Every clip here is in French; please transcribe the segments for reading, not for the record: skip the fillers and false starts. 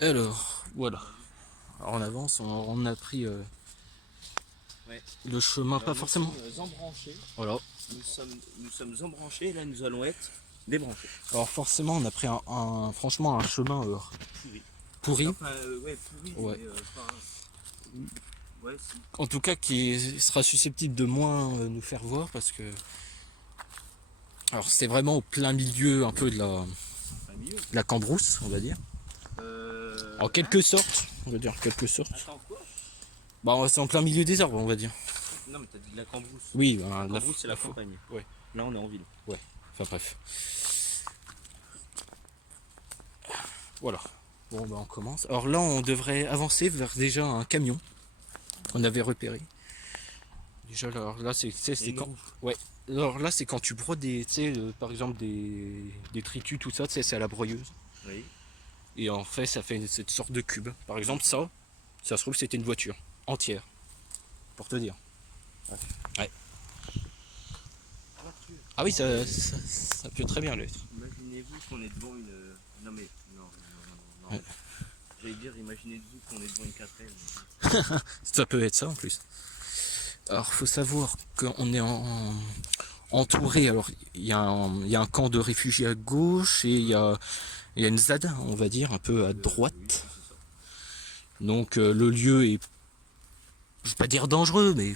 Alors, voilà. Alors on avance, on a pris Ouais. le chemin Alors pas nous forcément. sommes embranchés. Voilà. Nous sommes embranchés. Là, nous allons être débranchés. Alors forcément on a pris franchement un chemin Pourri. pourri. Enfin, ouais, pourri, Ouais. mais enfin. Ouais, si. En tout cas qui sera susceptible de moins nous faire voir parce que. Alors c'est vraiment au plein milieu un peu de Enfin, milieu. la cambrousse, on va dire. En Hein. quelque sorte, on va dire en quelque sorte. Attends, quoi? Bah c'est en plein milieu des arbres, on va dire. Non, mais t'as dit de la cambrousse. Oui, La ben, cambrousse, c'est la campagne. Ouais, Là, on est en ville. ouais. Enfin bref. Voilà. Bon ben on commence. Alors là on devrait avancer vers déjà un camion qu'on avait repéré. Déjà alors là c'est quand. Ouais. Alors là c'est quand tu broies des. Tu sais, par exemple des tritus, tout ça, tu sais, c'est à la broyeuse. Oui. Et en fait ça fait cette sorte de cube. Par exemple ça se trouve c'était une voiture entière. Pour te dire. Ouais. Ah oui ça peut très bien l'être. Imaginez-vous qu'on est devant une. Non, mais. Non, non, non, non, non. Ouais. J'allais dire, imaginez-vous qu'on est devant une 4L. Ça peut être ça en plus. Alors faut savoir qu'on est entouré. Alors il y a un camp de réfugiés à gauche et il y a une ZAD, on va dire, un peu à Oui, droite. c'est ça. Donc le lieu est, je vais pas dire dangereux, mais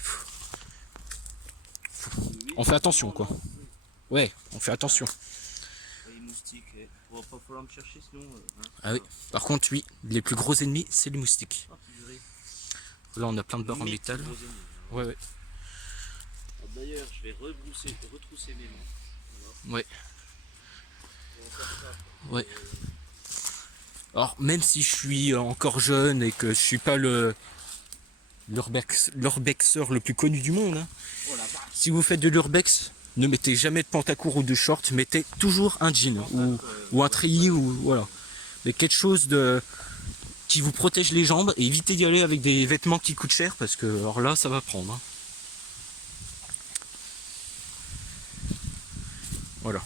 Oui, on fait attention non, quoi. non. Oui. Ouais, on fait Ah, attention. les moustiques. Va pas falloir me chercher sinon. Hein, Ah oui. voilà. Par contre, oui, les plus gros ennemis, c'est les moustiques. Ah, purée. Là, on a plein de barres en Mes plus métal. gros ennemis. Ouais, ouais, Alors, d'ailleurs, je vais retrousser mes mains. Voilà. ouais, On va faire ça. ouais. Alors, même si je suis encore jeune et que je suis pas l'urbexeur le plus connu du monde, hein, Oh la vache. si vous faites de l'urbex, ne mettez jamais de pantacourt ou de short, mettez toujours un jean ou un Ouais, treillis ouais, ou voilà. ouais. Mais quelque chose qui vous protège les jambes et évitez d'y aller avec des vêtements qui coûtent cher parce que alors là ça va prendre. Hein. Voilà.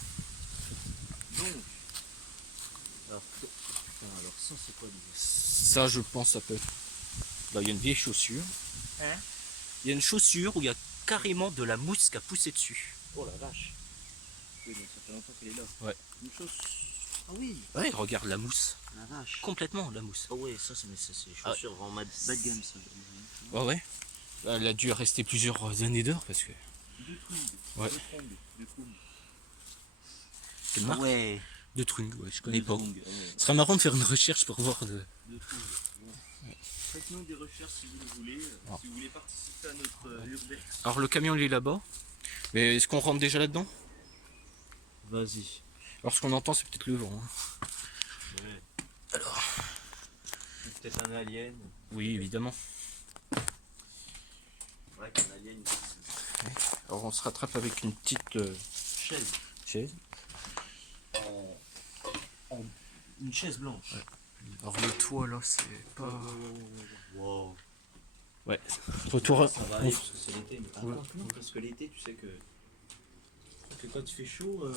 Donc, alors, putain, alors ça c'est quoi déjà? Ça je pense ça peut être. Là il y a une vieille chaussure. Hein? Il y a une chaussure où il y a carrément de la mousse qui a poussé dessus. Oh la vache. Oui, donc ça fait longtemps qu'elle est là. Ouais. Une chose. Ah oui. Ouais, regarde la mousse. La vache. Complètement la mousse. Ah ouais, ça c'est chaussures vraiment bad game ça. Ouais ouais. Elle a dû rester plusieurs années d'heure parce que. Deux Trung. Ouais. Deux Trung. Quelle Ah marque ouais. De Trung, ouais, je connais Deux pas. Trung. Ah ouais. Ce serait marrant de faire une recherche pour voir de. Deux Trung. Bon. Faites-nous des recherches si vous le voulez. Ah. Si vous voulez participer à notre urbex. Alors le camion il est là-bas. Mais est-ce qu'on rentre déjà là-dedans? Vas-y. Alors ce qu'on entend c'est peut-être le vent. Hein. Ouais. Alors. Peut-être un alien. Oui évidemment. Ouais, qu'un alien. Alors on se rattrape avec une petite Chaise. chaise. Une chaise blanche. Ouais. Alors le toit là c'est pas. Wow. Ouais. Retour. Ça va aller parce que c'est l'été. Mais par contre, non, parce que l'été, tu sais que quand il fait chaud,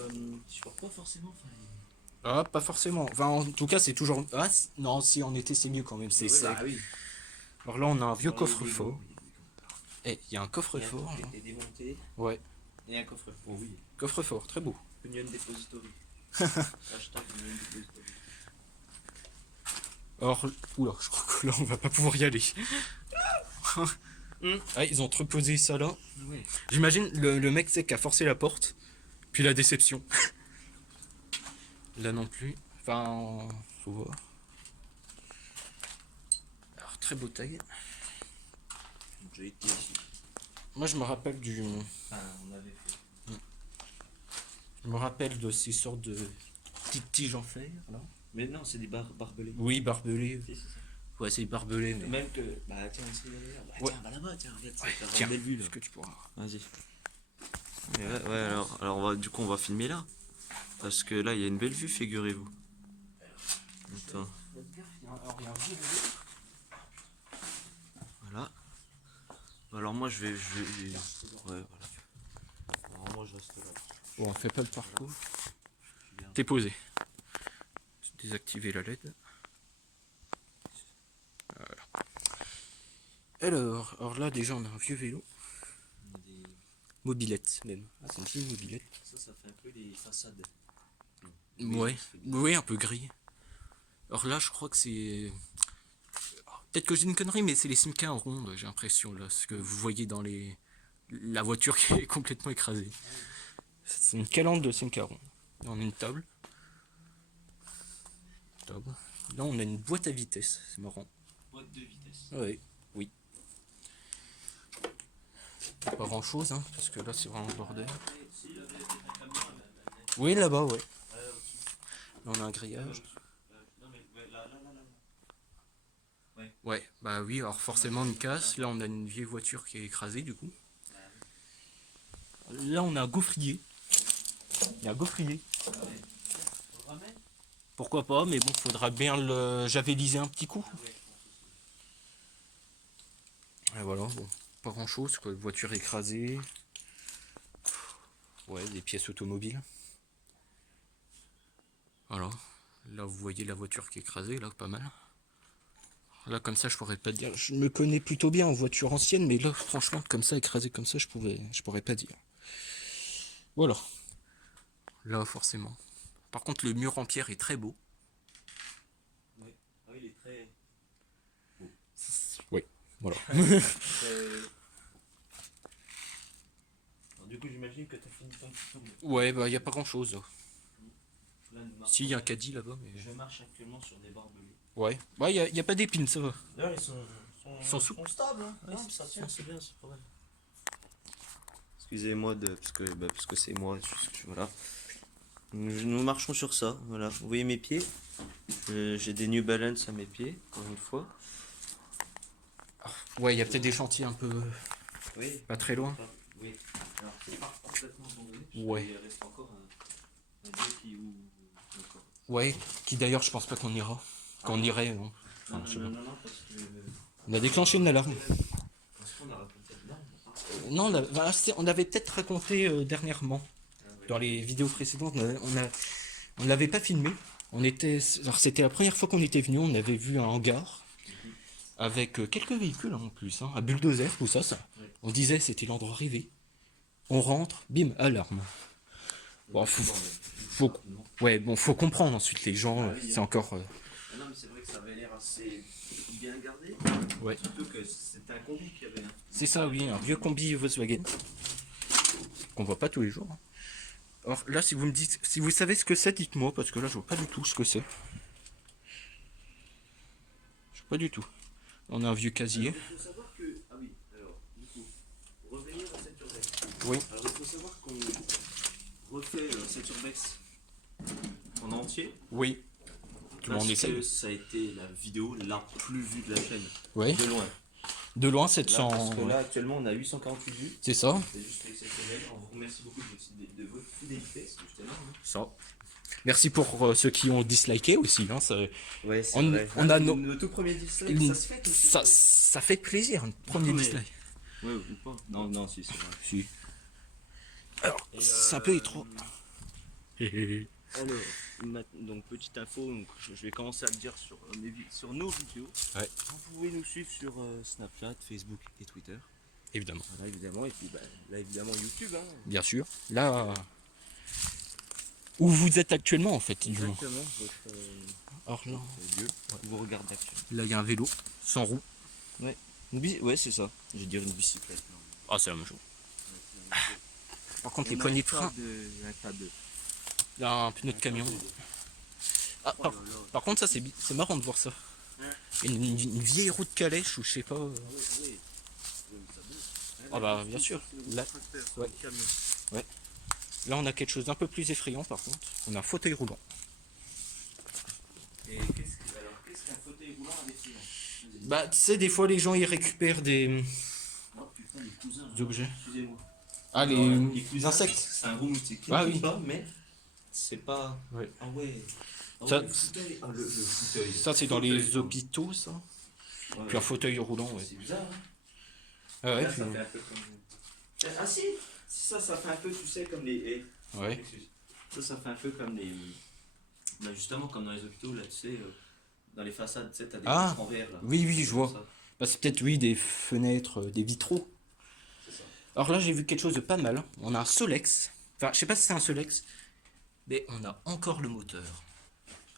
tu portes pas forcément. Ah pas forcément. Enfin en tout cas c'est toujours. Ah non si en été c'est mieux quand même. C'est Ouais, sec. bah oui. Alors là on a un vieux Ouais, coffre-fort. Eh il y a un coffre-fort. qui Là. a été démonté. Ouais. Et un coffre-fort, oui. Coffre-fort très beau. Union Depository. Hashtag Union Depository. Alors oula je crois que là on va pas pouvoir y aller. Ah ils ont entreposé ça là. Ouais. J'imagine le mec c'est qui a forcé la porte. Puis la déception. Là non plus. Enfin, faut voir. Alors, très beau tag. J'ai été ici. Moi, je me rappelle du. Enfin, on avait fait. Je me rappelle de ces sortes de petites tiges en fer, là. Mais non, c'est des barbelés. Oui, barbelés. Si, c'est ça. Ouais, c'est barbelé, mais. Même que. Bah, tiens, on essaie d'aller là. Bah, Ouais. tiens, va là-bas, tiens, regarde, Ouais, t'as tiens, une belle vue là. est-ce que tu pourras. Vas-y. Ouais, alors on va, du coup, on va filmer là. Parce que là, il y a une belle vue, figurez-vous. Attends. Voilà. Alors moi je vais. Ouais, voilà. Alors moi je reste là. Bon, on fait pas le parcours. T'es posé. Désactiver la LED. Alors là, déjà, on a un vieux vélo. On a des... Mobilette, même. Ah, c'est une petite mobilette. Ça fait un peu les façades. Ouais, oui, un peu gris. Alors là, je crois que c'est... Peut-être que j'ai une connerie, mais c'est les Simca en ronde, j'ai l'impression, là. Ce que vous voyez dans les... La voiture qui est complètement écrasée. C'est une calandre de Simca ronde. Là, on a une table. Là, on a une boîte à vitesse, c'est marrant. Boîte de vitesse. Ouais, oui. Pas grand chose, hein, parce que là, c'est vraiment le bordel. Oui, là-bas, ouais. Là, on a un grillage. Ouais, bah oui, alors forcément une casse. Là, on a une vieille voiture qui est écrasée, du coup. Là, on a un gaufrier. Il y a un gaufrier. Pourquoi pas, mais bon, faudra bien le javeliser un petit coup. Et voilà, bon, pas grand chose, quoi. Voiture écrasée. Ouais, des pièces automobiles. Voilà. Là, vous voyez la voiture qui est écrasée, là, pas mal. Là, comme ça, je pourrais pas dire. Je me connais plutôt bien en voiture ancienne, mais là, franchement, comme ça, écrasé comme ça, je pourrais pas dire. Voilà. Là, forcément. Par contre, le mur en pierre est très beau. Oui, ah, il est très... Oui, voilà. Alors, du coup, j'imagine que tu as fini ton petit tour. Ouais, bah, y a pas grand chose. Là, nous marchons- Si, y a un caddie là-bas, mais. Je marche actuellement sur des barbelés. Ouais. Ouais, y a pas d'épines, ça va. D'ailleurs, ils sont souples. stables. Hein. Ouais, Non, c'est- ça tient, c'est bien, c'est pas mal. Excusez-moi parce que c'est moi, voilà. Nous marchons sur ça, voilà. Vous voyez mes pieds? J'ai des New Balance à mes pieds, encore une fois. Ouais, y a peut-être des chantiers un peu. Oui. Pas très loin. Oui. Alors, c'est pas complètement abandonné. Ouais. Il reste encore un défi ou encore. Ouais, qui d'ailleurs, je pense pas qu'on ira. Qu'on irait, non. Enfin, je sais pas. Non, parce que. On a déclenché une alarme. Parce qu'on a raconté. Non, on avait peut-être raconté dernièrement. Dans les vidéos précédentes, on l'avait pas filmé. Alors c'était la première fois qu'on était venu, on avait vu un hangar avec quelques véhicules en plus, hein, un bulldozer, tout ça, ça. Oui. On disait c'était l'endroit rêvé. On rentre, bim, alarme. Bon, ouais, bon, faut comprendre ensuite les gens, Ah oui, c'est encore. Non, mais c'est vrai que ça avait l'air assez bien gardé. Ouais. Surtout que c'était un combi qu'il y avait. Hein. C'est ça, oui, un vieux combi Volkswagen qu'on voit pas tous les jours. Hein. Alors là, si vous me dites, si vous savez ce que c'est, dites-moi, parce que là, je vois pas du tout ce que c'est. Je vois pas du tout. On a un vieux casier. Il faut savoir que. Ah oui, alors, du coup, pour revenir à cette urbex. Oui. Alors, il faut savoir qu'on refait cette urbex en entier. Oui. Tout le monde Parce essaie. que ça a été la vidéo la plus vue de la chaîne. Oui. De loin. De loin, Là, 700. parce que là, actuellement, on a 848 vues. C'est ça. C'est juste exceptionnel. On vous remercie beaucoup de votre fidélité, justement. Ça. Merci pour ceux qui ont disliké aussi. Hein, ça, Ouais, c'est On- vrai. on a nos tout premiers dislikes, ça se fait aussi. ça fait plaisir, un premier Mais- dislike. Ouais, ou pas. Non, non, si, c'est vrai. Si. Alors, c'est un peu étroit. Alors, donc petite info, donc, je vais commencer à le dire sur nos vidéos. Ouais. Vous pouvez nous suivre sur Snapchat, Facebook et Twitter. Évidemment. Voilà, évidemment. Et puis là, évidemment, YouTube. Hein. Bien sûr. Là. Où vous êtes actuellement, en fait. Du moins. Exactement, votre Alors là, lieu où vous regardez actuellement. là, il y a un vélo sans roue. Ouais, c'est ça. Je vais dire une bicyclette. Non. Ah, c'est la même chose. Par contre, les On a poignées un de frein, un tas de... là, un pneu de camion. Ah, par contre, ça, c'est marrant de voir ça. Une vieille roue de calèche ou je sais pas. Ah bah, bien sûr. Là, ouais. Là, on a quelque chose d'un peu plus effrayant, par contre. On a un fauteuil roulant. Et qu'est-ce qu'un fauteuil roulant avec des freins? Bah, tu sais, des fois, les gens, ils récupèrent des Oh putain, les cousins. objets. Excusez-moi. Ah, Alors, les cousins, insectes. C'est un roux, c'est qui Ah oui. pas, mais c'est pas. Ouais. Ah ouais. Ah Ça- ouais, le fauteuil. Ah, le fauteuil. Ça, c'est dans les hôpitaux, ça. Ouais, Puis un fauteuil roulant, ouais. C'est bizarre, hein. Ah ouais, Là, puis- ça fait un peu comme. Ah si, ça fait un peu, tu sais, comme les. ouais. Excuse. Ça fait un peu comme les. Bah, justement, comme dans les hôpitaux, là, tu sais, dans les façades, tu sais, t'as des Ah. vitres en verre, là. Oui, oui, je vois. Ça. Bah, c'est peut-être, oui, des fenêtres, des vitraux. C'est ça. Alors là, j'ai vu quelque chose de pas mal, hein. On a un Solex. Enfin, je sais pas si c'est un Solex, mais on a encore le moteur.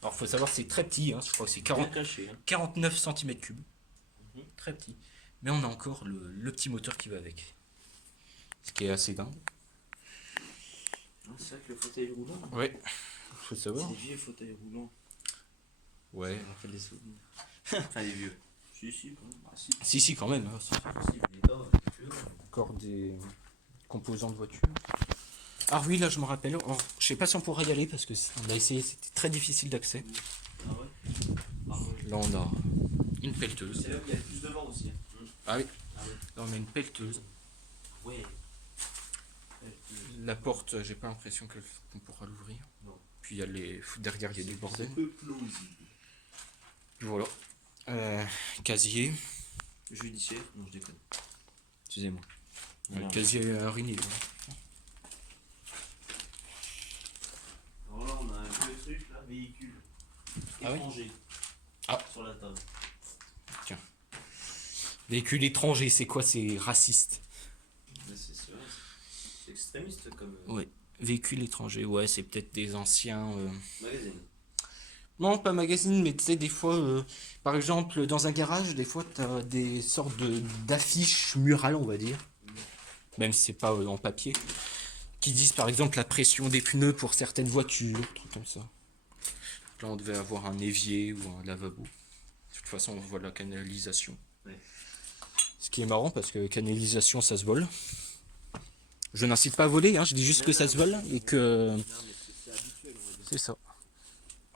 Alors, faut savoir, c'est très petit, hein. Je crois que c'est Bien 40, caché. Hein. 49 cm3. Mhm. Très petit. Mais on a encore le petit moteur qui va avec. Ce qui est assez dingue. Ah, c'est vrai que le fauteuil roulant. Ouais, faut C'est savoir. des vieux fauteuils roulants. Ouais. Ça me rappelle des souvenirs. Enfin, des vieux. Si, quand même. Ah, si. Si, quand même, hein. C'est Si, des dents, des vieux. encore des composants de voiture. Ah oui, là, je me rappelle. Alors, je sais pas si on pourra y aller parce que on a essayé, c'était très difficile d'accès. Ah ouais. Ah ouais. Là, on a une pelleteuse. C'est là où il y a le plus de vent aussi. Hein. Ah oui. Ah ouais. Là, on a une pelleteuse. Ouais. La porte, j'ai pas l'impression qu'on pourra l'ouvrir. Non. Puis il y a derrière, il y a des bordels. C'est peu plausible. Voilà. Casier. Judiciaire. Non, je déconne. Excusez-moi. Voilà. Casier à uriner. Alors là, on a un vieux truc, là, véhicule. Ah oui. Étranger. Ah. Sur la table. Véhicule étranger, c'est quoi? C'est raciste. Mais c'est extrémiste comme Ouais. Véhicule étranger, ouais, c'est peut-être des anciens. magazine. Non, pas magazine, mais tu sais, des fois, par exemple, dans un garage, des fois, tu as des sortes d'affiches murales, on va dire, même si c'est pas en papier, qui disent par exemple la pression des pneus pour certaines voitures, trucs comme ça. Là, on devait avoir un évier ou un lavabo. De toute façon, on voit la canalisation. Ouais. Ce qui est marrant parce que canalisation, ça se vole. Je n'incite pas à voler, hein, je dis juste que ça se vole et que. Non, mais c'est habituel, on va dire. C'est ça.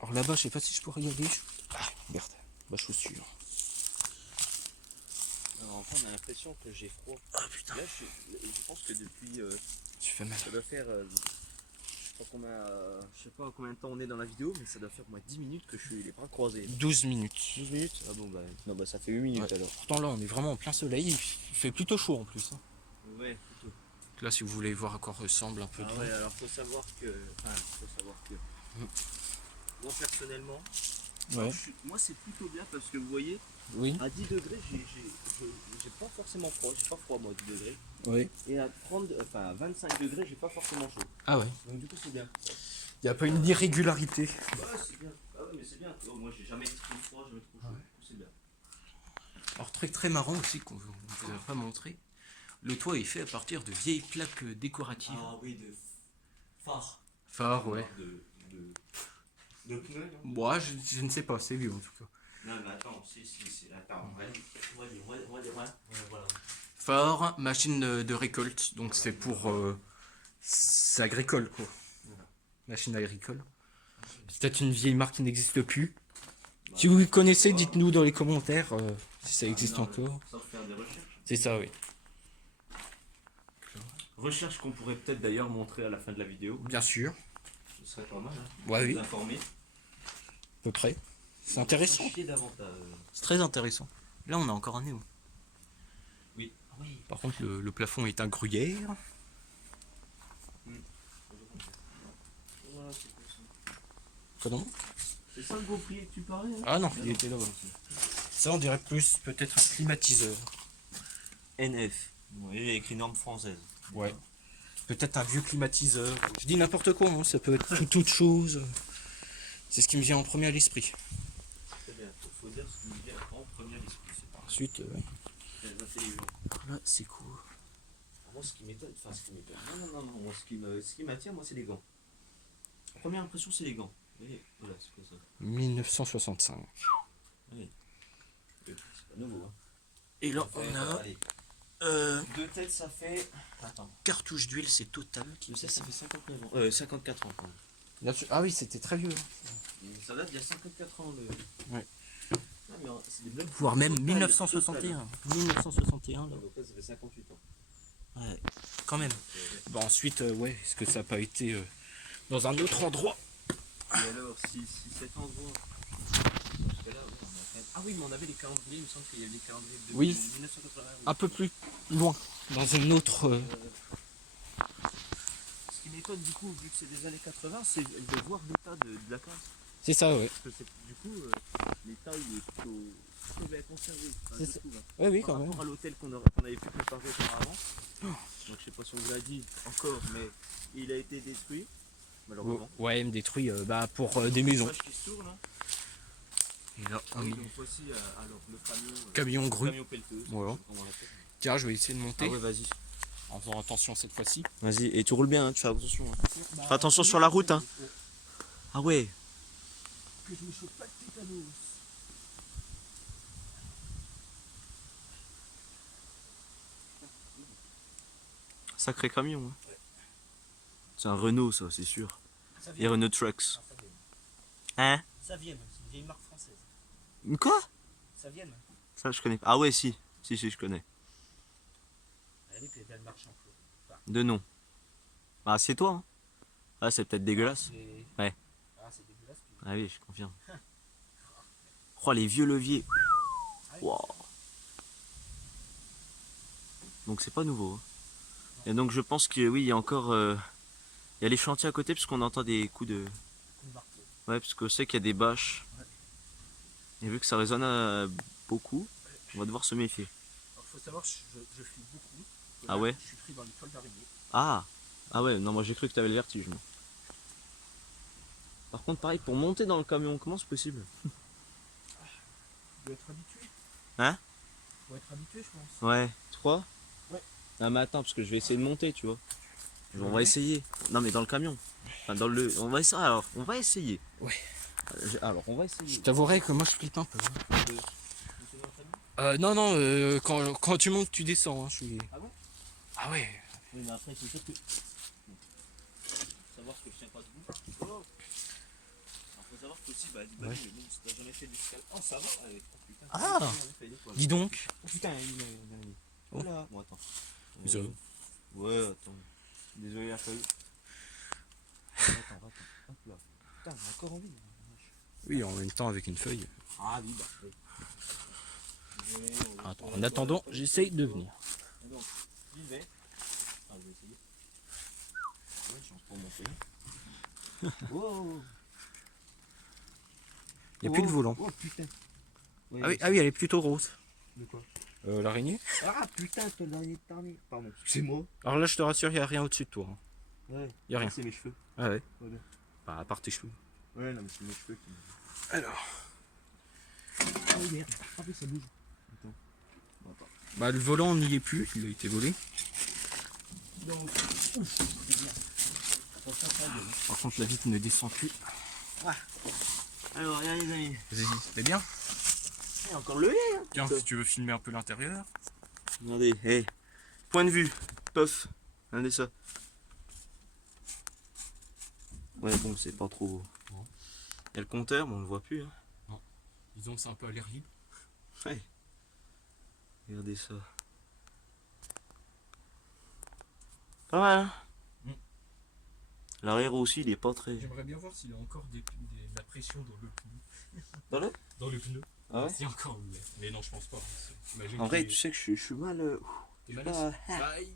Alors là-bas, je sais pas si je pourrais y aller. Ah, merde, ma chaussure. Alors, enfin, on a l'impression que j'ai froid. Ah putain, Là, je pense que depuis. tu fais mal. Ça doit faire. Je sais pas combien de temps on est dans la vidéo, mais ça doit faire au moins 10 minutes que je suis les bras croisés. 12 minutes. 12 minutes. Ah bon, bah, non, bah ça fait 8 minutes Ouais. alors. Pourtant là, on est vraiment en plein soleil. Il fait plutôt chaud en plus, hein. Ouais, plutôt. Là, si vous voulez voir à quoi ressemble un peu Ah de ouais, alors faut savoir que. Enfin, faut savoir que. Moi personnellement, Ouais. moi c'est plutôt bien parce que vous voyez, Oui. à 10 degrés, j'ai pas forcément froid. J'ai pas froid moi à 10 degrés. Oui. Et à 30, enfin à 25 degrés, j'ai pas forcément chaud. Ah ouais. Donc du coup, c'est bien. Il n'y a pas une irrégularité. Ouais, c'est bien. Ah ouais, mais c'est bien. Oh, moi, j'ai jamais trop froid, jamais trop chaud. Ouais. Du coup, c'est bien. Alors, truc très marrant aussi qu'on ne vous a pas montré. Le toit est fait à partir de vieilles plaques décoratives. Ah oui, de phare. Phare, ouais. De pneus, non? Moi, je ne sais pas, c'est vieux en tout cas. Non, mais attends, c'est. Attends, on va lire. Voilà. Phare, machine de récolte. Donc, c'est pour. C'est agricole, quoi. Voilà. Machine agricole. C'est peut-être une vieille marque qui n'existe plus. Si vous connaissez, dites-nous dans les commentaires si ça existe encore. Sans faire des recherches. C'est ça, oui. Recherche qu'on pourrait peut-être d'ailleurs montrer à la fin de la vidéo. Bien sûr. Ce serait pas mal. Hein. Ouais, oui, Vous à informer. peu près. C'est intéressant. Chier davantage. C'est très intéressant. Là, on a encore un néo. Oui. Oui. Par contre, le plafond est un gruyère. Voilà, c'est pour ça. Pardon? C'est ça le gros prix que tu parlais hein? Ah non, il était là-bas. Ça, on dirait plus peut-être un climatiseur. NF. Oui, j'ai écrit norme française. Ouais. Peut-être un vieux climatiseur. Je dis n'importe quoi, hein. Ça peut être toute chose. C'est ce qui me vient en premier à l'esprit. C'est bien, faut dire ce qui me vient en premier à l'esprit. C'est pas Ensuite, très intelligent. là, c'est cool. Moi, ce qui m'étonne, enfin, ce qui m'étonne, non, moi, ce qui m'attire, moi, c'est les gants. Première impression, c'est les gants. Et voilà, c'est quoi ça? 1965. Oui. C'est pas nouveau, hein. Et là, Ça fait, on a allez, euh, deux têtes, ça fait. Attends. cartouche d'huile, c'est Total. Deux têtes, ça fait 59 ans. 54 ans, pardon. Bien sûr. Ah oui, c'était très vieux. Hein. Ça date d'il y a 54 ans, le. Ouais. Ah, mais c'est des blocs. Voire même Total, 1961. 1961, là. Total. Donc là, ça fait 58 ans. Ouais, quand même. Bon, ensuite, ouais, est-ce que ça n'a pas été dans un autre endroit? Et alors, si cet endroit. Parce que là, ouais, on a quand même. Ah oui, mais on avait les calendriers, il me semble qu'il y avait les calendriers de Oui. 1980. Un peu plus loin, dans une autre. Ce qui m'étonne du coup, vu que c'est des années 80, c'est de voir l'état de la case. C'est ça, ouais. Parce que du coup, l'état il est plutôt trouve est conservé. Enfin, C'est je ça. trouve, hein. Ouais, oui, Par quand même. rapport à l'hôtel qu'on avait pu préparer auparavant. Donc je sais pas si on vous l'a dit encore, mais il a été détruit, malheureusement. Ouais, me détruit pour des maisons. Page qui se tourne. Hein. Et là, Ah oui, donc voici alors le camion. Camion grue. Camion pelleteuse. Voilà. Je sais pas comment on l'appelle. Tiens, je vais essayer de monter. Ah ouais, vas-y. En faisant attention cette fois-ci. Vas-y, et tu roules bien, hein, tu fais attention. Hein. Fais attention sur la route. Hein. Ah ouais. Que je me choque pas de tétanos. Sacré camion. Hein. Ouais. C'est un Renault, ça, c'est sûr. Et Renault Trucks. Hein? Savienne, c'est une vieille marque française. Quoi? Savienne. Ça, je connais. Ah ouais, si. Si, je connais. Elle marche en flot. De nom. Ah, c'est toi. Hein. Ah, c'est peut-être dégueulasse. Ouais. Ah, c'est dégueulasse. Ah oui, je confirme. Oh, les vieux leviers. Wow. Donc c'est pas nouveau. Hein. Et donc je pense que oui, il y a encore... il y a les chantiers à côté parce qu'on entend des coups de... Ouais, parce que je sais qu'il y a des bâches. Et vu que ça résonne beaucoup, on va devoir se méfier. Alors faut savoir, je fuis beaucoup. Ah ouais? Je suis pris dans une toile d'araignée. Ah ouais, non, moi j'ai cru que tu avais le vertige. Moi. Par contre, pareil, pour monter dans le camion, comment c'est possible? Tu dois être habitué. Hein? Tu dois être habitué, je pense. Ouais. Tu crois? Ouais. Ah mais attends, parce que je vais essayer de monter, tu vois. On va essayer. Non mais dans le camion. Enfin dans le. On va essayer. Alors, on va essayer. Ouais. Alors, on va essayer. Je t'avouerai que moi je flippe un peu. Non, quand tu montes, tu descends. Hein, je suis... Ah bon? Ah ouais. Oui, mais après, c'est sûr que. Savoir que je tiens pas debout. Oh. Alors, faut savoir que aussi, bah, ouais. Mais bon, si t'as jamais fait d'escalade. Oh, ça va. Allez. Oh, putain, Ah dis donc. Oh putain, il a. Oh. Là. Bon, attends. Désolé. Ouais, attends. Désolé, la feuille. Attends. Hop là. Putain, on a encore envie. Oui, en même temps avec une feuille. Ah oui, bah. Attends, en attendant, j'essaye de venir. Donc, j'y vais. Ah, je vais essayer. Ouais, chance pour monter. Oh. Il n'y a plus de volant. Oh putain. Ouais, Ah oui, elle est plutôt grosse. De quoi? L'araignée. Ah putain, ton dernier tarné. Pardon, c'est moi. Alors là, je te rassure, il n'y a rien au-dessus de toi. Hein. Ouais. Il n'y a rien. C'est mes cheveux. Ah ouais. Voilà. Bah, à part tes cheveux. Ouais, non, mais c'est mes cheveux qui. Alors. Oh merde. Ah oui, ça bouge. Attends. Bon, attends. Bah, le volant n'y est plus, il a été volé. Donc, Par contre, la vitre ne descend plus. alors, regardez les amis. C'est bien. Il y a encore le lait, hein. Tiens, si tu veux filmer un peu l'intérieur. Regardez, hey. Point de vue. Puff. Regardez ça. Ouais, bon, c'est pas trop. Il y a le compteur, mais on le voit plus. Hein. Non. Disons que c'est un peu à l'air libre. Ouais. Regardez ça. Pas mal, hein. L'arrière aussi, il est pas très. J'aimerais bien voir s'il y a encore de la pression dans le pneu. Dans le pneu. Ah ouais? S'il y a encore, mais non, je pense pas. Imagine En vrai, qu'il tu sais que je suis mal. est je mal suis assis. pas- Bah, il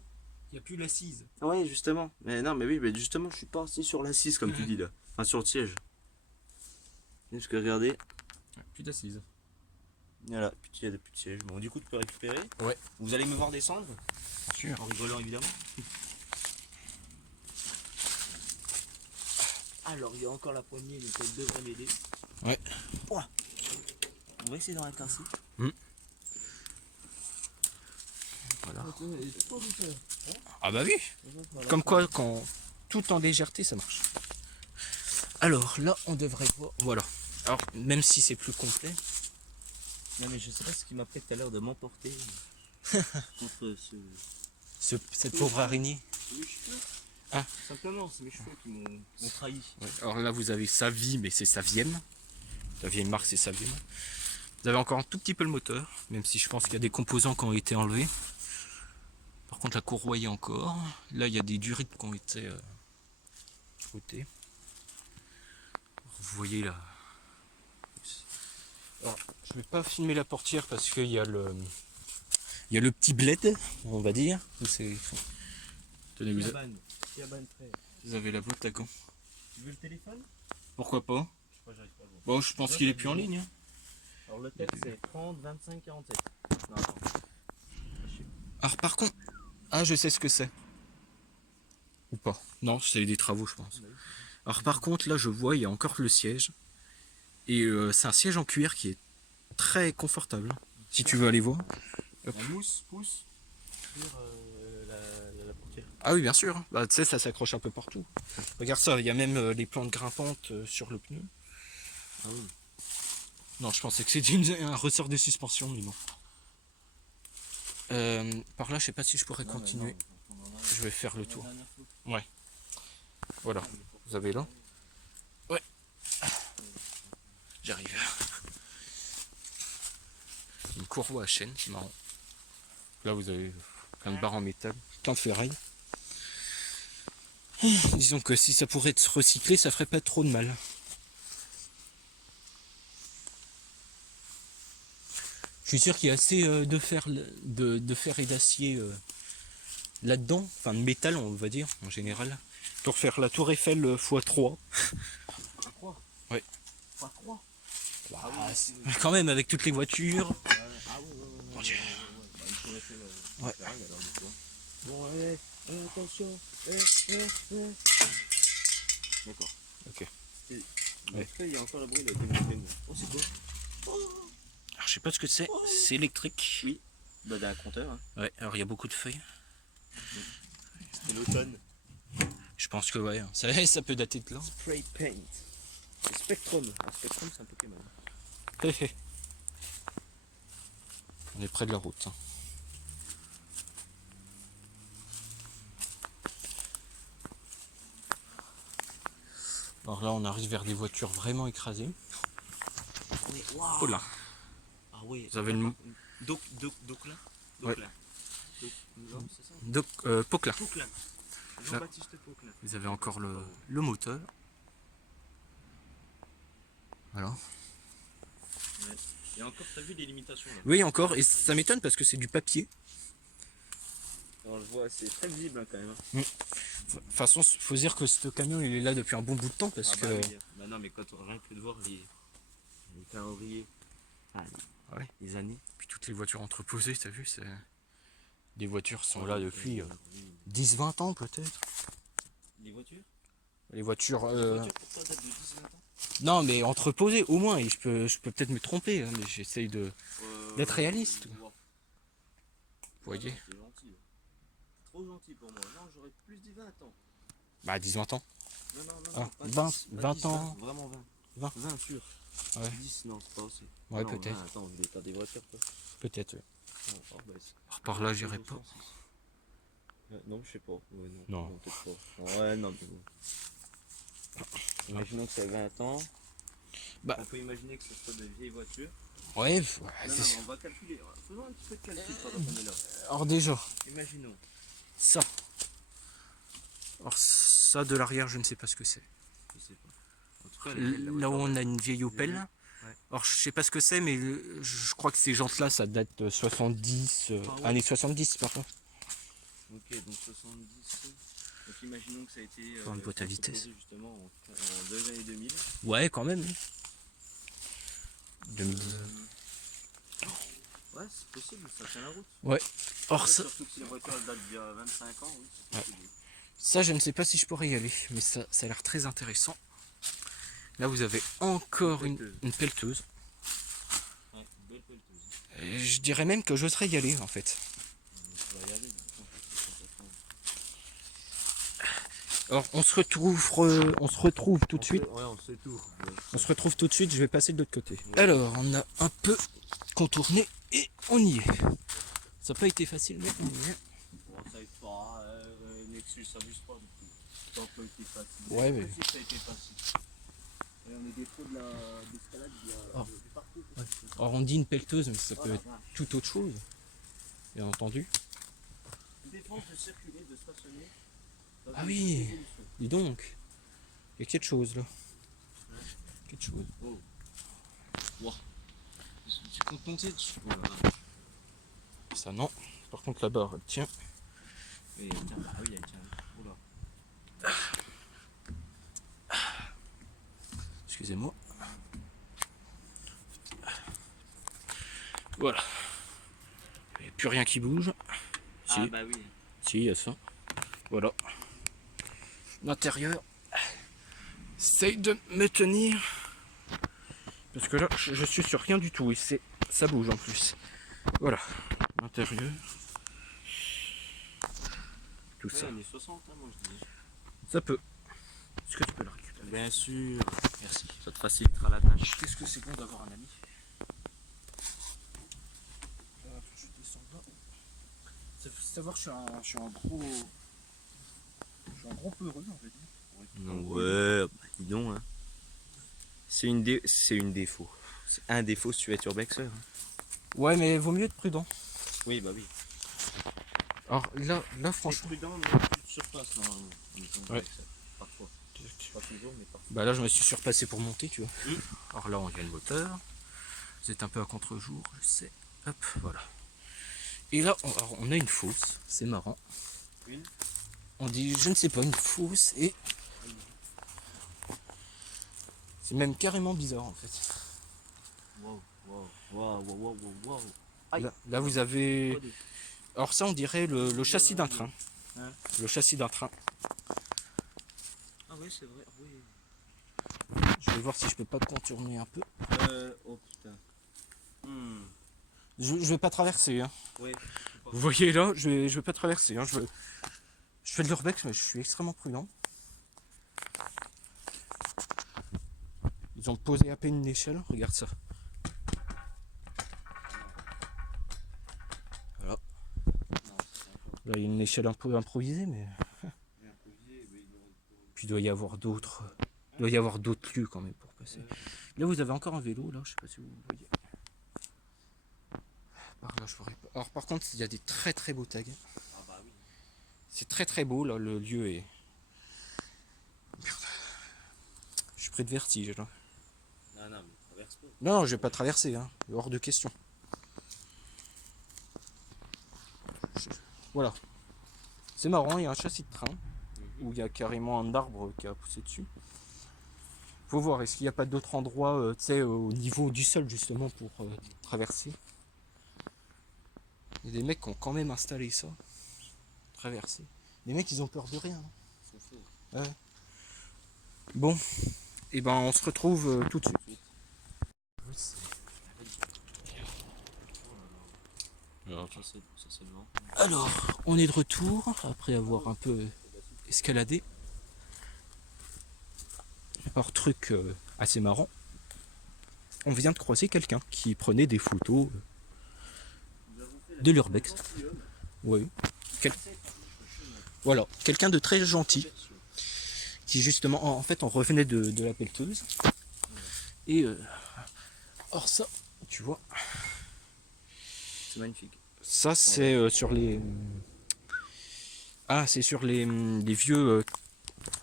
n'y a plus l'assise. Ouais, justement. Mais non, mais oui, mais justement, je suis pas assis sur l'assise comme tu dis là. Enfin, sur le siège. Parce que regardez, Plus d'assise. voilà, il y a plus de siège. Bon, du coup, tu peux récupérer. Ouais. Vous allez me voir descendre, Bien sûr. en rigolant évidemment. Alors, il y a encore la poignée, donc elle devrait m'aider. Ouais. Ouah. On va essayer d'en ratasser. Voilà. Voilà. Ah bah oui. Comme quoi, quand tout en légèreté, ça marche. Alors là, on devrait voir. Voilà. Alors, même si c'est plus complet. Non, mais je sais pas ce qui m'a pris tout à l'heure de m'emporter contre Cette pauvre araignée. mes cheveux. Ah. Simplement, c'est mes cheveux qui m'ont trahi. Ouais. Alors là, vous avez Savi, mais c'est Saviem. La vieille marque, c'est Saviem. Vous avez encore un tout petit peu le moteur, même si je pense qu'il y a des composants qui ont été enlevés. Par contre, la courroie y est encore. Là, il y a des durites qui ont été ôtées. Vous voyez là. Alors, je vais pas filmer la portière parce qu'il y a le petit bled, on va dire. Tenez, vous avez la boîte à gants. Tu veux le téléphone? Pourquoi pas? Je sais pas, j'arrive pas à le voir. Bon, je pense qu'il est plus en ligne. Hein. Alors le texte c'est 30, 25, 47. Non, attends. Alors par contre... Ah, je sais ce que c'est. Ou pas. Non, c'est des travaux, je pense. Alors par contre, là, je vois, il y a encore le siège. Et c'est un siège en cuir qui est très confortable. Si tu veux aller voir. La mousse pousse sur la portière. Ah oui, bien sûr. Bah, tu sais, ça s'accroche un peu partout. Regarde ça, il y a même les plantes grimpantes sur le pneu. Ah oui. Non, je pensais que c'était un ressort de suspension, mais non. Par là, je sais pas si je pourrais continuer. Je vais faire le tour. Ouais. Voilà. Vous avez là. Ouais. J'arrive. Une courroie à chaîne, c'est marrant. Là, vous avez plein de barres en métal, plein de ferraille. Disons que si ça pourrait être recyclé, ça ferait pas trop de mal. Je suis sûr qu'il y a assez de fer, de fer et d'acier là-dedans, enfin de métal on va dire en général, pour faire la tour Eiffel x3. x3. Ouais. x3. Bah, quand même avec toutes les voitures. Ah oui, Mon Dieu. Bah, il faudrait faire Ouais. alors du coup. Bon, allez, attention. D'accord. Ok. Ouais. Ouais. Il y a encore le bruit de démonter. Oh, c'est quoi? Alors je sais pas ce que c'est électrique. Oui. Bah, d'un compteur. Hein. Ouais, alors il y a beaucoup de feuilles. C'est l'automne. Je pense que ouais, hein. Ça peut dater de là. Spray paint. C'est Spectrum. Un Spectrum, c'est un Pokémon. On est près de la route. Hein. Alors là on arrive vers des voitures vraiment écrasées. Oui, waouh. Oh là. Ah oui. Vous avez le... Doclin. Ouais. Non, c'est ça. Poquelin. Poquelin. Jean-Baptiste Poquelin. Vous avez encore le moteur. Voilà. Ouais. Et encore, t'as vu les limitations là? Oui, encore, et ça m'étonne parce que c'est du papier. On le voit, c'est très visible hein, quand même. De toute façon, faut dire que ce camion il est là depuis un bon bout de temps parce Ah bah que. oui. Bah non, mais quand on rien que de voir les carrosseries, Ouais. les années. Puis toutes les voitures entreposées, t'as vu, c'est. Les voitures sont Ouais, là depuis oui. 10-20 ans peut-être. Les voitures? Les voitures. Les voitures pour toi datent de 10-20 ans? Non, mais entreposées au moins, et je peux peut-être me tromper, hein, mais j'essaye d'être réaliste. Wow. Vous voyez? C'est gentil. Trop gentil pour moi. Non, j'aurais plus dit 20 ans. Bah 10-20 ans. Non, Ah, pas 20, 10, pas 20 10, ans. 20, vraiment 20. 20. 20 sûr. Ouais. 10, non, c'est pas assez. Ouais, Non, peut-être. 20, attends, on est pas des voitures quoi. Peut-être, ouais. Non, bah, Alors, par là, j'irai pas. Non, je sais pas. Ouais, Non. peut-être pas. Ouais, non, mais bon. Imaginons que ça a 20 ans. Bah. On peut imaginer que ce soit de vieilles voitures. Ouais, Non, on va calculer. Faisons un petit peu de calcul pendant qu'on est là. alors déjà, Imaginons. ça. Alors ça de l'arrière, je ne sais pas ce que c'est. Je sais pas. En tout cas, Là où on a une vieille Opel. Ouais. Alors je sais pas ce que c'est, mais je crois que ces jantes-là, ça date de 70, ouais. années 70 par contre. Ok, donc 70. Donc imaginons que ça a été Pour une boîte à vitesse. justement en 2 années 2000. Ouais, quand même. 2010. Ouais, c'est possible, ça tient la route. Ouais. Or Ouais, ça, surtout que si la voiture elle date d'il y a 25 ans, oui, c'est possible. ça, je ne sais pas si je pourrais y aller, mais ça a l'air très intéressant. Là, vous avez encore une pelleteuse. Ouais, une belle pelleteuse. Et je dirais même que j'oserais y aller en fait. On va y aller. Alors on se retrouve tout de suite. Ouais, on sait tout. On se retrouve tout de suite, je vais passer de l'autre côté. Alors, on a un peu contourné et on y est. Ça n'a pas été facile, mais on y est. Bon, ça y est pas, Nexus, ça abuse pas. Ça n'a pas été facile. Ouais, mais. Ça a été facile. Et on est des pros de l'escalade, du parcours. Ouais. Alors, on dit une pelleteuse, mais ça peut être tout autre chose, bien entendu. Défense de circuler, de stationner. Ah oui, dis donc. Il y a quelque chose là. Quelque chose. Oh. Wow. Tu comptes monter dessus? Oh là là. Ça, non. Par contre, la barre, tiens. Et tiens, ah oui, elle tient. Oh là. Excusez-moi. Voilà. Il n'y a plus rien qui bouge. Si, bah oui. si, il y a ça. Voilà. L'intérieur. Essaye de me tenir. Parce que là, je suis sur rien du tout. Et ça bouge en plus. Voilà. L'intérieur. Tout ça. Ouais, 60, hein, moi je dis. Ça peut. Est-ce que tu peux le récupérer? Bien sûr. Merci. Ça te facilitera la tâche. Qu'est-ce que c'est bon d'avoir un ami? Je descends là. Faut savoir que je suis un gros. Je suis un gros peureux, on va dire. Ouais, bah, dis donc. Hein. C'est une défaut. C'est un défaut si tu es urbexer. Hein. Ouais, mais vaut mieux être prudent. Oui, bah oui. Alors là franchement. Prudent, mais tu te surpasses normalement. Ouais. Parfois. Pas toujours, mais parfois. Bah là, je me suis surpassé pour monter, tu vois. Alors là, on vient le moteur. Vous êtes un peu à contre-jour, je sais. Hop, voilà. Et là, on a une fosse. C'est marrant. Une On dit, je ne sais pas, une fosse et. C'est même carrément bizarre en fait. Wow. Là, vous avez. Alors ça, on dirait le châssis d'un train. Hein? Le châssis d'un train. Ah oui, c'est vrai, oui. Je vais voir si je peux pas contourner un peu. Oh putain. Je vais pas traverser. Hein. Ouais. Vous voyez là, je vais pas traverser. Hein. Je fais de l'urbex, mais je suis extrêmement prudent. Ils ont posé à peine une échelle. Regarde ça. Voilà. Là, il y a une échelle un peu improvisée, mais. Puis il doit y avoir d'autres. Il doit y avoir d'autres lieux quand même pour passer. Là, vous avez encore un vélo, là, je sais pas si vous voyez. Par là, je pourrais pas. Alors, par contre, il y a des très très beaux tags. Ah bah oui. C'est très très beau, là, le lieu est. Merde. Je suis pris de vertige, là. Non, mais traverse pas. Non, je vais pas traverser, hein. Hors de question. Voilà. C'est marrant, il y a un châssis de train où il y a carrément un arbre qui a poussé dessus. Faut voir, est-ce qu'il n'y a pas d'autres endroits, tu sais, au niveau du sol justement pour traverser. Il y a des mecs qui ont quand même installé ça. Traverser. Les mecs, ils ont peur de rien. Ouais. Bon, et ben on se retrouve tout de suite. Alors, on est de retour après avoir un peu escaladé. Alors, truc assez marrant, on vient de croiser quelqu'un qui prenait des photos de l'urbex. Oui. Voilà, quelqu'un de très gentil qui justement, en fait, on revenait de la pelleteuse. Et or ça, tu vois, C'est magnifique. ça c'est sur les. Ah, c'est sur les vieux.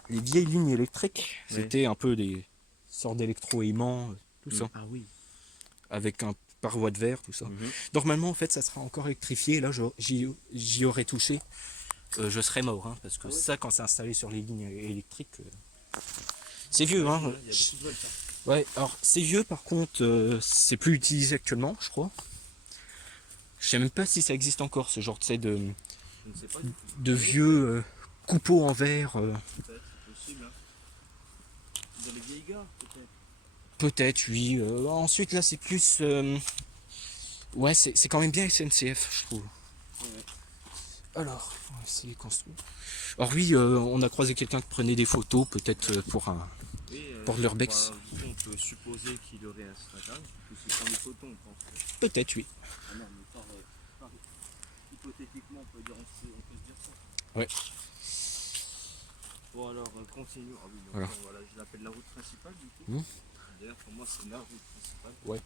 Les vieilles lignes électriques. Ouais. C'était un peu des sortes d'électro-aimants, tout ça. Ah oui. Avec un paroi de verre, tout ça. Normalement, en fait, ça sera encore électrifié. Là, j'y aurais touché. Je serais mort. Hein, parce que ça, quand c'est installé sur les lignes électriques, c'est vieux. Hein. Il y a beaucoup de volts, hein. Ouais, alors c'est vieux, par contre, c'est plus utilisé actuellement, je crois. Je sais même pas si ça existe encore, ce genre de, Je ne sais pas. de vieux coupeaux en verre. Peut-être, c'est possible. Hein. Dans les vieilles gares, peut-être. Peut-être, oui. Ensuite, là, c'est plus. Ouais, c'est quand même bien SNCF, je trouve. Ouais. Alors, on va essayer de construire. Alors, oui, on a croisé quelqu'un qui prenait des photos, peut-être pour un. Oui, pour l'urbex. on peut supposer qu'il aurait Instagram, que ce sont des photos, on pense. Peut-être, oui. Ah non, mais hypothétiquement, on peut se dire ça. Ouais. Bon, alors, continue. Ah oui, donc, Voilà. voilà, je l'appelle la route principale, du coup. D'ailleurs, pour moi, c'est la route principale. Ouais.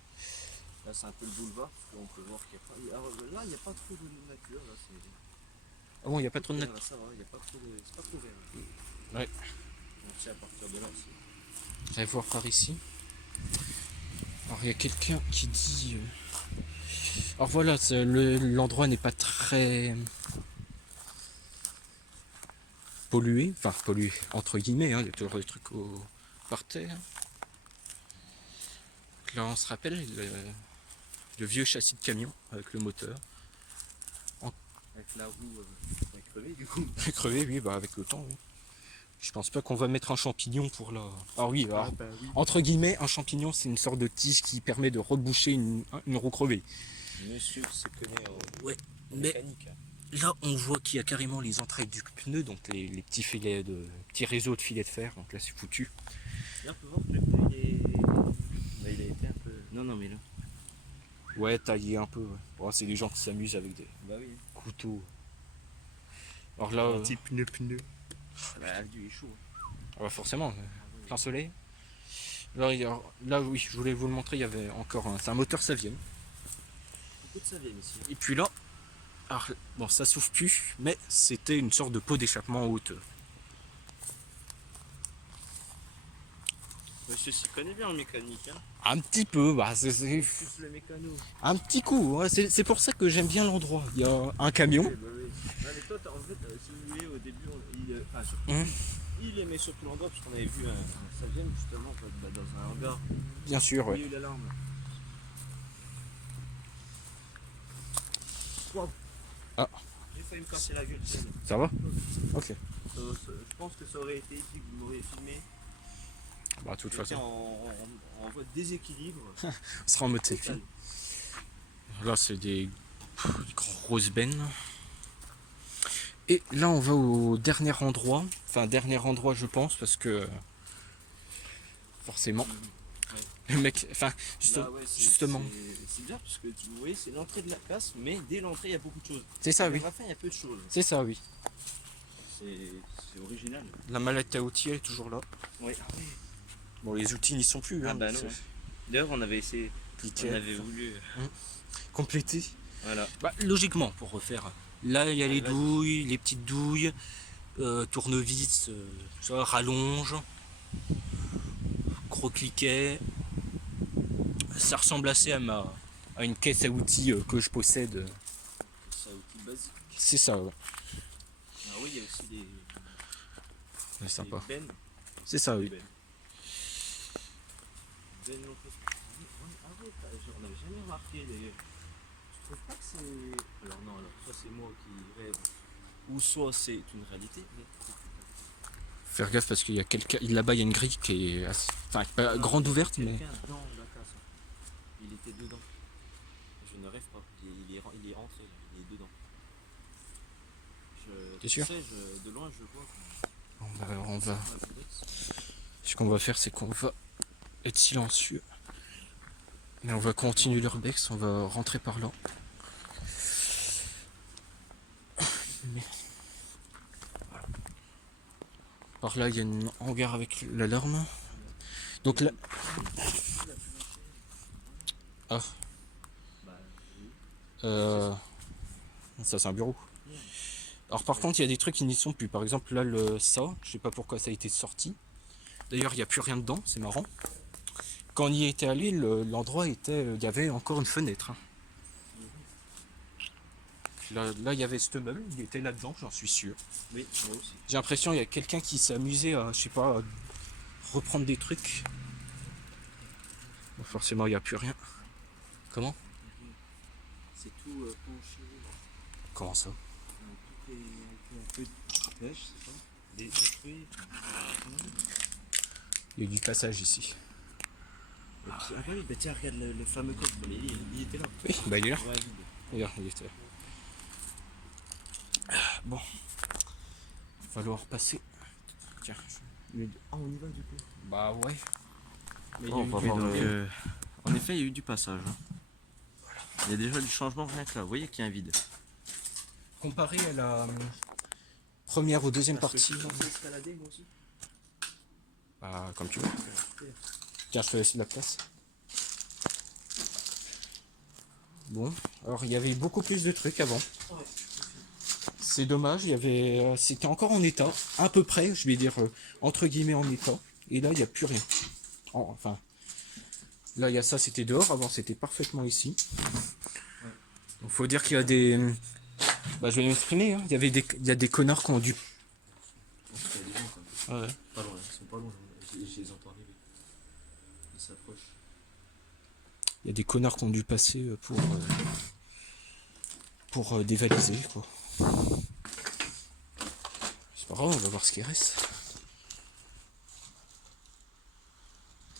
Là, c'est un peu le boulevard, parce qu'on peut voir qu'il n'y a pas. Alors, là, il n'y a pas trop de nature. Là, c'est. Ah bon, il n'y a pas trop de Vert, nature. là, ça va, il n'y a pas trop de. C'est pas trop vert. Ouais. Donc, c'est à partir de là aussi. Je vais voir par ici. Alors, il y a quelqu'un qui dit. Alors voilà, l'endroit n'est pas très pollué, enfin pollué entre guillemets, hein, il y a toujours des trucs par terre. Là on se rappelle de vieux châssis de camion avec le moteur. Avec la roue crevée du coup. Crevé, oui, bah avec le temps, oui. Je pense pas qu'on va mettre un champignon pour la. Ah oui, alors, bah oui. entre guillemets, un champignon, c'est une sorte de tige qui permet de reboucher une roue crevée. Monsieur se connaît en Ouais, mais mécanique. là, on voit qu'il y a carrément les entrailles du pneu, donc les petits filets petits réseaux de filets de fer. Donc là, c'est foutu. Là, on peut voir que le pneu, il a été un peu. Non, mais là. Ouais, taillé un peu. Ouais. Oh, c'est des gens qui s'amusent avec des Bah oui. couteaux. Alors là, Pneu. Bah, il est chaud. ah bah forcément, plein soleil. Là, oui, je voulais vous le montrer. Il y avait encore c'est un moteur Savienne. Beaucoup de Savienne ici. Et puis là, alors, bon, ça souffle plus, mais c'était une sorte de pot d'échappement en hauteur. Monsieur s'y connaît bien en mécanique. Hein. Un petit peu, bah, Plus le mécano. un petit coup. Ouais, c'est pour ça que j'aime bien l'endroit. Il y a un camion. Oui, bah oui. Non, mais toi, en fait, si vous voulez, au début, il aimait surtout l'endroit parce qu'on avait vu un Savienne justement dans un hangar. Bien sûr, Il y ouais. a eu l'alarme. Wow. Ah. J'ai failli me casser la gueule. Ça va? Ok. Je pense que ça aurait été épique, vous m'auriez filmé. Bah, de toute J'étais façon, en voie de déséquilibre. on sera en mode selfie. Total. Là, c'est des grosses bennes. Et là, on va au dernier endroit. Enfin, dernier endroit, je pense, parce que forcément, le mec. Enfin, Là, ouais, justement. C'est bizarre parce que vous voyez, c'est l'entrée de la classe, mais dès l'entrée, il y a beaucoup de choses. C'est ça, À oui. la fin, il y a peu de choses. C'est ça, oui. C'est original. La mallette à outils, elle est toujours là. Oui. Bon, les outils n'y sont plus. Ah Hein, bah non. D'ailleurs, on avait essayé. nickel. On avait voulu. Compléter. Voilà. Bah, logiquement, pour refaire. Là, il y a les vas-y. douilles, les petites douilles, tournevis, ça, rallonge, gros cliquet. Ça ressemble assez à une caisse à outils que je possède. C'est un outil basique. C'est ça, ouais. Ah oui, il y a aussi C'est sympa. des bennes. C'est ça, oui. Bennes non plus. Ah ouais, on n'avait jamais remarqué d'ailleurs. Je trouve pas que c'est. Alors non, soit c'est moi qui rêve, ou soit c'est une réalité. Mais... Faire gaffe parce qu'il y a quelqu'un. Là-bas, il y a une grille qui est enfin, pas grande ouverte, mais. Quelqu'un dans la classe. Il était dedans. Je ne rêve pas. Il est rentré, il est dedans. T'es sûr? De loin, je vois. On va. Ce qu'on va faire, c'est qu'on va être silencieux. Mais on va continuer l'urbex, on va rentrer par là. Mais... voilà. Par là, il y a une hangar avec l'alarme. Donc là. Ah. Ça, c'est un bureau. Alors, par contre, il y a des trucs qui n'y sont plus. Par exemple, là, ça, je sais pas pourquoi ça a été sorti. D'ailleurs, il n'y a plus rien dedans, c'est marrant. Quand on y était allé, l'endroit était. Il y avait encore une fenêtre. Hein. Là, il y avait ce meuble, il était là-dedans, j'en suis sûr. Oui, moi aussi. J'ai l'impression qu'il y a quelqu'un qui s'est amusé à, je sais pas, à reprendre des trucs. Bon, forcément, il n'y a plus rien. Comment? C'est tout penché. Comment ça? Tout est un peu de pêche, c'est ça? Des fruits. Il y a du passage ici. Ah bah oui, bah tiens, regarde le fameux coffre, il était là. Oui, bah il est là. Ouais, vide. Regarde, il était là. Bon. Il va falloir passer. Tiens. Ah, on y va du coup. Bah ouais. Mais on va voir en effet, il y a eu du passage. Hein. Il y a déjà du changement rien que là. Vous voyez qu'il y a un vide. Comparé à la première ou deuxième partie. Escalader moi aussi. Bah, comme tu veux. Tiens, je te laisse de la place. Bon, alors il y avait beaucoup plus de trucs avant. C'est dommage, il y avait, c'était encore en état, à peu près, je vais dire entre guillemets en état. Et là, il n'y a plus rien. Enfin, là, il y a ça, c'était dehors. Avant, c'était parfaitement ici. Il faut dire qu'il y a des. Bah, je vais m'exprimer. Hein. Il y a des connards qui ont dû. Il y a des gens quand même. Ouais. Pas loin, ils sont pas loin. Je les entends arriver. Ils s'approchent. Il y a des connards qui ont dû passer pour dévaliser, quoi. C'est pas grave, on va voir ce qui reste.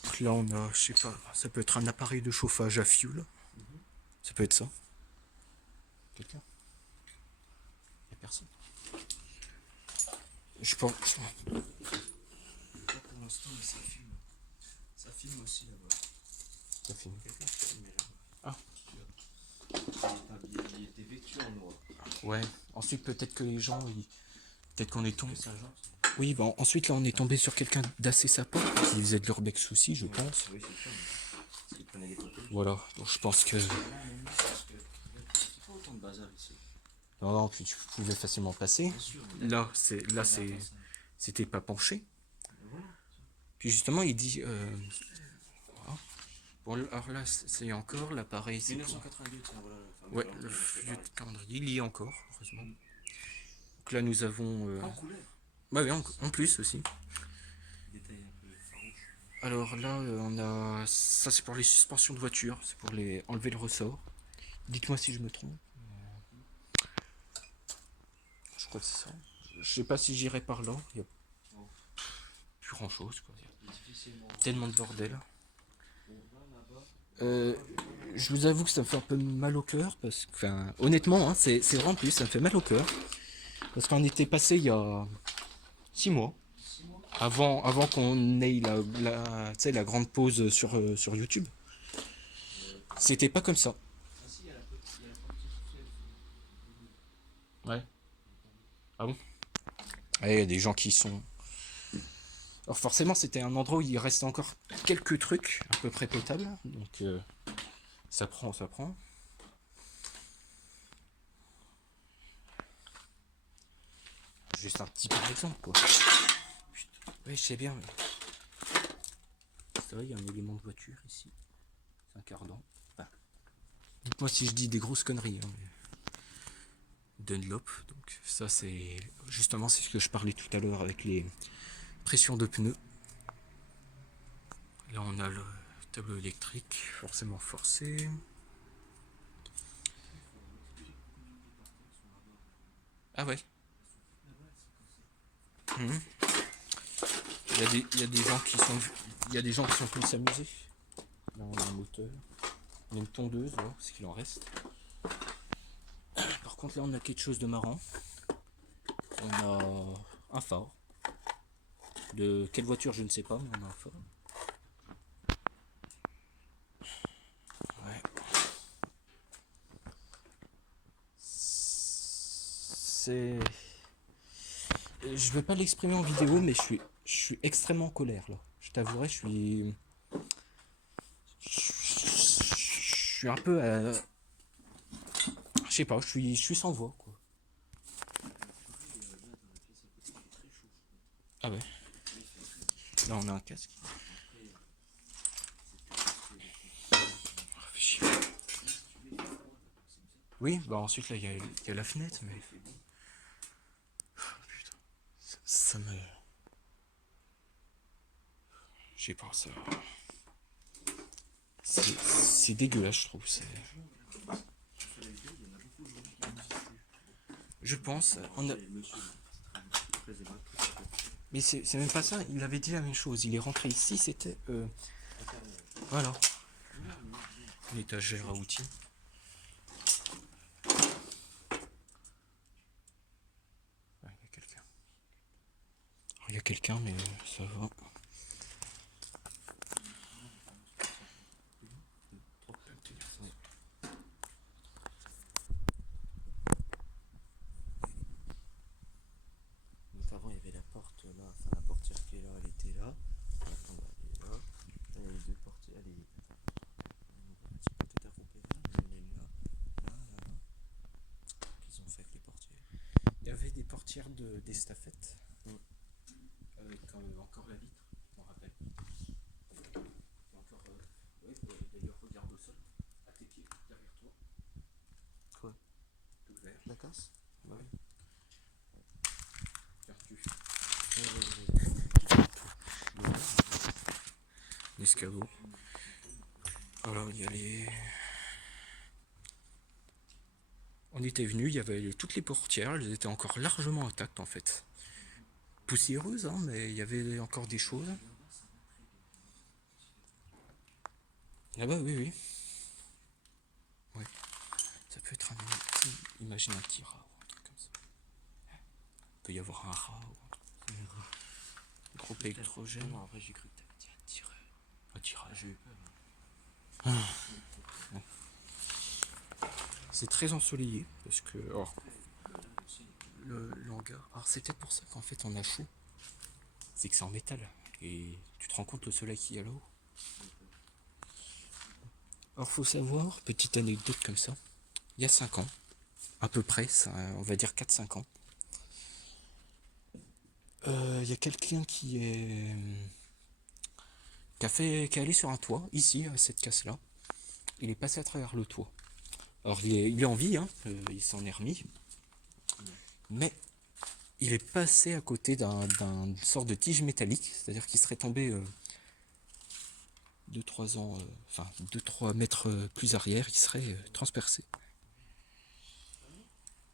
Donc là, on a, je sais pas, ça peut être un appareil de chauffage à fioul. Ça peut être ça. Quelqu'un? Il y a personne. Je pense. Là, pour l'instant, ça filme. Ça filme aussi là-bas. Ça filme. Quelqu'un qui filme là-bas. Ah. Il était vêtu en noir. Ouais. Ensuite, peut-être que les gens, peut-être qu'on est tombé. Oui, bon, ensuite là, on est tombé sur quelqu'un d'assez sympa qui faisait de l'urbex aussi, je pense. Oui, c'est ça. Parce qu'il prenait des photos. Voilà. Donc je pense que. C'est pas autant de bazar ici. Non, puis tu pouvais facilement passer. Bien sûr. C'était pas penché. Puis justement, il dit. Voilà. Bon, alors là, c'est encore l'appareil. 1982, tiens, voilà. Ouais, le vieux calendrier, il y est encore, heureusement. Donc là, nous avons. En couleur. Bah oui, en plus aussi. Détail un peu farouche. Alors là, on a. Ça, c'est pour les suspensions de voiture. C'est pour les enlever le ressort. Dites-moi si je me trompe. Je crois que c'est ça. Je sais pas si j'irai par là. Il y a plus grand chose, quoi. Tellement de bordel. Je vous avoue que ça me fait un peu mal au cœur parce que, enfin, honnêtement, hein, c'est vraiment plus, ça me fait mal au cœur parce qu'on était passé il y a 6 mois avant qu'on ait tu sais, la grande pause sur YouTube. C'était pas comme ça. Ouais. Ah bon? Ouais, il y a des gens qui sont. Alors forcément, c'était un endroit où il restait encore quelques trucs à peu près potables, donc ça prend, ça prend. Juste un petit par exemple, quoi. Putain. Oui, je sais bien. Mais... c'est vrai, il y a un élément de voiture ici. C'est un cardan. Enfin, dites-moi si je dis des grosses conneries. Hein, mais... Dunlop, donc ça c'est justement c'est ce que je parlais tout à l'heure avec les pressions de pneus. Là on a le tableau électrique forcément forcé. Ah ouais. Mmh. Il y a des gens qui sont. Il y a des gens qui sont venus s'amuser. Là on a un moteur. On a une tondeuse, voilà, ce qu'il en reste. Par contre là on a quelque chose de marrant. On a un phare. De quelle voiture je ne sais pas, mais on a un phare. Ouais. C'est. Je veux pas l'exprimer en vidéo, mais je suis extrêmement en colère là. Je t'avouerai, je suis un peu à... Je sais pas, je suis sans voix quoi. Ah ouais. Là on a un casque. Oui, bah ensuite là il y a la fenêtre, mais. Putain. Ça me. Je sais pas, ça. C'est dégueulasse, je trouve. Je pense. Mais c'est même pas ça, il avait dit la même chose. Il est rentré ici, c'était. Voilà. Une étagère à outils. Il y a quelqu'un. Il y a quelqu'un, mais ça va. Donc avant il y avait la porte là, enfin la portière qui est là, elle était là. Maintenant elle est là. Là il y a les deux portières, elle est. Un petit peu peut-être à couper là, mais elle est là. Là, là, là. Qu'est-ce qu'ils ont fait avec les portières? Il y avait des portières d'estafette. Avec encore la vitre, on rappelle. Et encore, ouais, d'ailleurs, regarde au sol, à tes pieds, derrière toi. Quoi? Tout vert. La casse? Ouais. Vertu. L'escabeau. Alors, il y a les... On était venu, il y avait toutes les portières, elles étaient encore largement intactes en fait. Poussiéreuses, hein, mais il y avait encore des choses. Ah bah oui, oui. Ouais. Ça peut être un... Imagine un petit rat ou un truc comme ça. Il peut y avoir un rat ou un groupe électrogène. Non, après j'ai cru que t'avais dit un tireur. Un petit rat. J'ai eu peur. C'est très ensoleillé parce que... Alors, le hangar... Alors c'est peut-être pour ça qu'en fait on a chaud. C'est que c'est en métal. Et tu te rends compte le soleil qu'il y a là-haut. Alors faut savoir, petite anecdote comme ça, il y a 5 ans, à peu près, on va dire 4-5 ans, il y a quelqu'un qui est allé sur un toit, ici, à cette casse-là. Il est passé à travers le toit. Alors il est en vie, hein, il s'en est remis, mais il est passé à côté d'une sorte de tige métallique, c'est-à-dire qu'il serait tombé 2-3 ans, enfin 2-3 mètres plus arrière, il serait transpercé.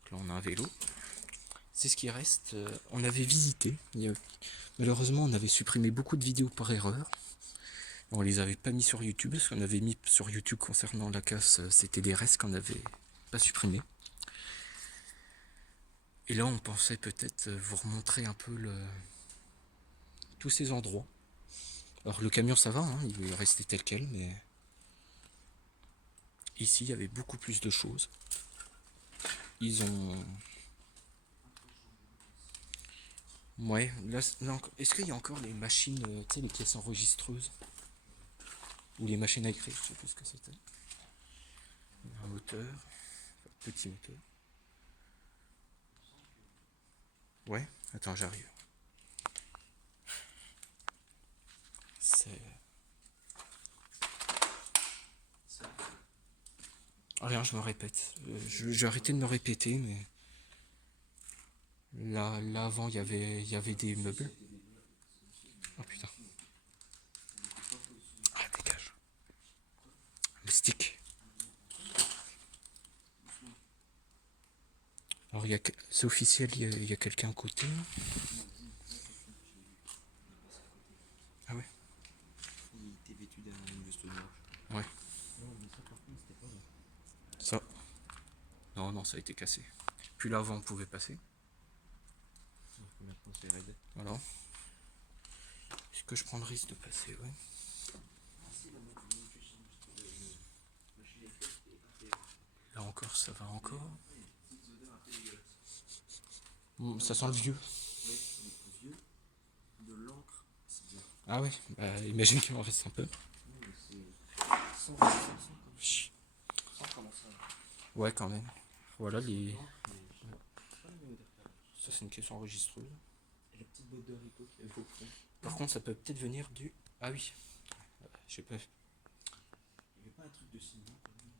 Donc là on a un vélo. C'est ce qui reste. On avait visité. Malheureusement, on avait supprimé beaucoup de vidéos par erreur. On les avait pas mis sur YouTube. Ce qu'on avait mis sur YouTube concernant la casse, c'était des restes qu'on n'avait pas supprimés. Et là, on pensait peut-être vous remontrer un peu tous ces endroits. Alors le camion, ça va, hein, il est resté tel quel, mais ici, il y avait beaucoup plus de choses. Ils ont... Ouais, là, est-ce qu'il y a encore les machines, tu sais, les pièces enregistreuses? Ou les machines à écrire, je sais plus ce que c'était. Un moteur, enfin, petit moteur. Ouais, attends, j'arrive. C'est... Rien, je me répète. J'ai arrêté de me répéter, mais... Là avant, il y avait des meubles. Oh putain. Ah, dégage. Le stick. Alors, c'est officiel, il y a quelqu'un à côté. Ah ouais. Il était vêtu d'un veste noire. Ouais. Ça. Non, non, ça a été cassé. Puis là, avant, on pouvait passer. Maintenant c'est raide. Voilà. Est-ce que je prends le risque de passer? Ouais. Là encore, ça va encore. Ça sent le vieux. Vieux, de l'encre, c'est bien. Ah ouais, bah, imagine qu'il m'en reste un peu. Chut. Ouais, quand même. Voilà les. Ça, c'est une question enregistreuse. Et la petite boîte de haricots qu'il y avait au fond. Par contre, ça peut peut-être venir du. Ah oui. Je sais pas. Il n'y avait pas un truc de ciment quand même.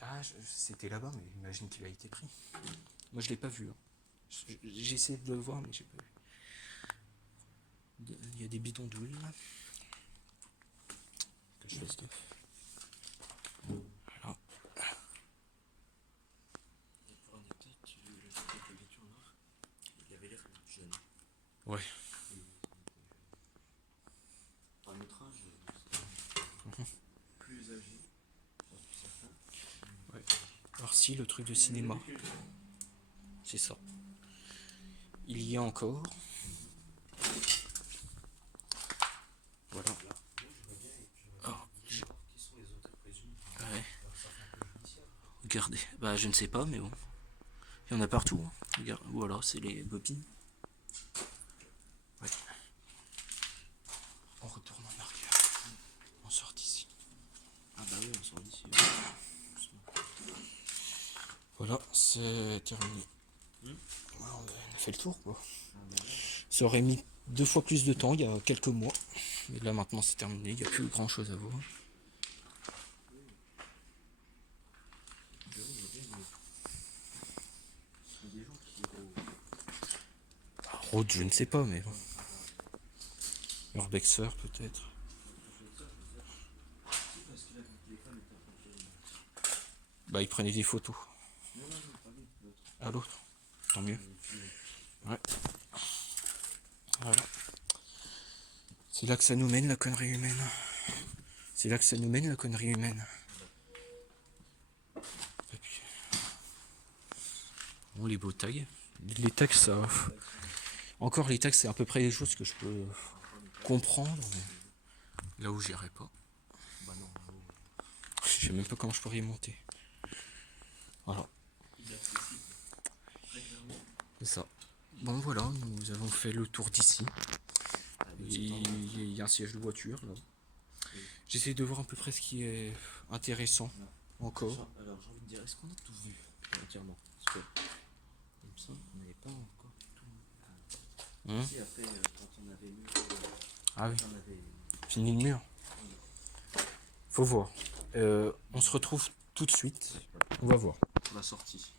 Ah, c'était là-bas, mais imagine qu'il a été pris. Moi, je l'ai pas vu. Hein. J'ai essayé de le voir, mais j'ai pas vu. Il y a des bidons d'huile là. Que je fasse gaffe. Voilà. Et pour anecdote, le gars qui était vêtu en noir, il avait l'air jeune. Ouais. Par notre âge, plus âgé, j'en suis certain. Ouais. Alors si, le truc de cinéma. C'est ça. Il y a encore. Voilà. Alors, ouais. Regardez. Bah, je ne sais pas, mais bon. Il y en a partout. Hein. Regarde. Voilà, c'est les bobines. Ouais. On retourne en arrière. On sort d'ici. Ah bah oui, on sort d'ici. Voilà, c'est terminé. Voilà, on a fait le tour, quoi. Ça aurait mis 2 fois plus de temps il y a quelques mois. Mais là maintenant c'est terminé, il n'y a plus grand chose à voir. Road, je ne sais pas, mais bon. Urbexer peut-être. Bah, il prenait des photos. Non, non, non, pas lui, l'autre. À l'autre. Tant mieux. Ouais. Voilà. C'est là que ça nous mène, la connerie humaine. C'est là que ça nous mène, la connerie humaine. Et puis... Bon, les beaux tags. Les tags, ça... Encore, les tags, c'est à peu près les choses que je peux comprendre. Mais là où j'irai pas. Bah non, Je sais même pas comment je pourrais y monter. Voilà. C'est ça. Bon, voilà, nous avons fait le tour d'ici. Il y a un siège de voiture, là. J'essaie de voir à peu près ce qui est intéressant encore. alors j'ai envie de dire, est-ce qu'on a tout vu entièrement? Parce que il me semble qu'on n'avait pas encore tout. Hein? Si après, quand on avait mis, Ah oui, on avait. fini le mur. Faut voir. On se retrouve tout de suite. On va voir. La sortie.